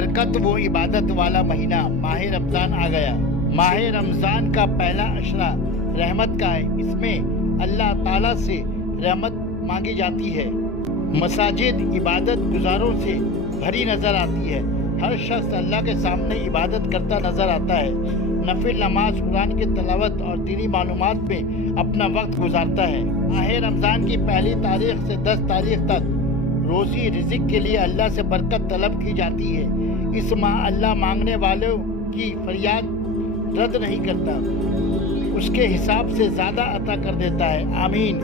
बरकत व इबादत वाला महीना माह रमज़ान आ गया। माह रमज़ान का पहला अशरा रहमत का है। इसमें अल्लाह ताला से रहमत मांगी जाती है। मसाजिद इबादत गुजारों से भरी नज़र आती है। हर शख्स अल्लाह के सामने इबादत करता नज़र आता है। नफिल नमाज, कुरान की तलावत और दीनी मालूमात में अपना वक्त गुजारता है। माह रमज़ान की पहली तारीख से 10 तारीख तक रोज़ी रिज़्क़ के लिए अल्लाह से बरकत तलब की जाती है। इस माह अल्लाह मांगने वालों की फरियाद रद्द नहीं करता, उसके हिसाब से ज़्यादा अता कर देता है। आमीन।